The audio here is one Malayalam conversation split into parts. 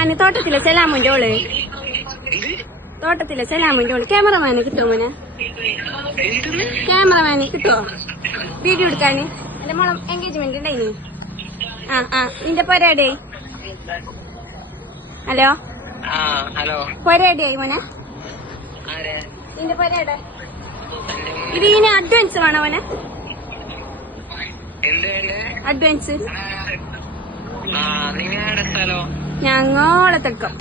ഞാന് തോട്ടത്തിലെ സലാമുന്റെ ഓള് ക്യാമറമാനെ കിട്ടോ മോനെ? ക്യാമറമാനെ കിട്ടോ വീഡിയോ എടുക്കാന്? എന്റെ മോളെ എൻഗേജ്മെന്റ് ഉണ്ടായിനി. നിന്റെ പൊരാടേ? ഹലോ പൊരാടിയായി മോനെ? നിന്റെ പൊരാടെ ഇതിന് അഡ്വാൻസ് വേണോ മോനെ? അഡ്വാൻസ് ഞങ്ങളെത്തെടുക്കാം.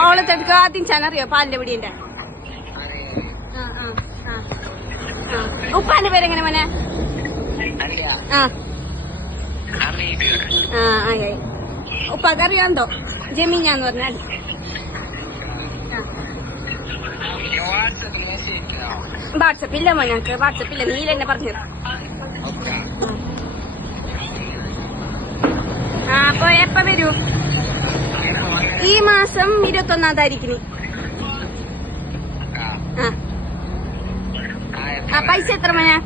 ഓളത്തെടുക്ക ആദ്യം ചാനറിയോ പാലിന്റെ പിടിന്റെ? ഉപ്പാന്റെ പേരെങ്ങനെ മോനെ? ഉപ്പാക്കറിയാന്തോ? ജമീനാന്ന് പറഞ്ഞാൽ വാട്സപ്പില്ല മോനക്ക്, വാട്സപ്പില്ല. നീ തന്നെ പറഞ്ഞു. അപ്പൊ എപ്പ വരൂ? ഈ മാസം 21-ാം താരീഖിന്. പൈസ എത്ര മോനെ?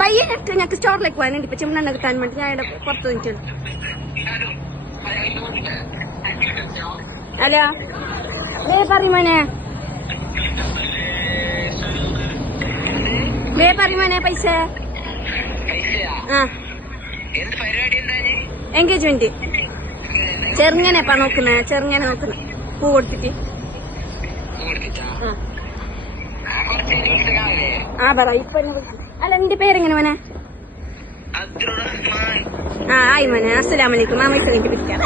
വയ്യട്ട് ഞങ്ങക്ക് സ്റ്റോറിലേക്ക് പോകാനുണ്ട്. ഇപ്പൊ ചെമ്മണ്ണ കിട്ടാൻ വേണ്ടി ഞാൻ ഇവിടെ പുറത്ത് നിൽക്കുന്നു. ഹലോ പറയുമോനെ? പറയുമോനെ പൈസ? എൻഗേജ്മെന്റ് ചെറുങ്ങനെപ്പാ നോക്കുന്നേ, ചെറുങ്ങനെ നോക്കുന്നേ. പൂ കൊടുത്തിട്ട് പറ. ഇപ്പൊ അല്ല നിന്റെ പേരെങ്ങനെ മോനെ? ആയി മോനെ. അസ്സലാമലൈക്കും. മാമ ഇപ്പൊ എനിക്ക് പിടിക്കാം.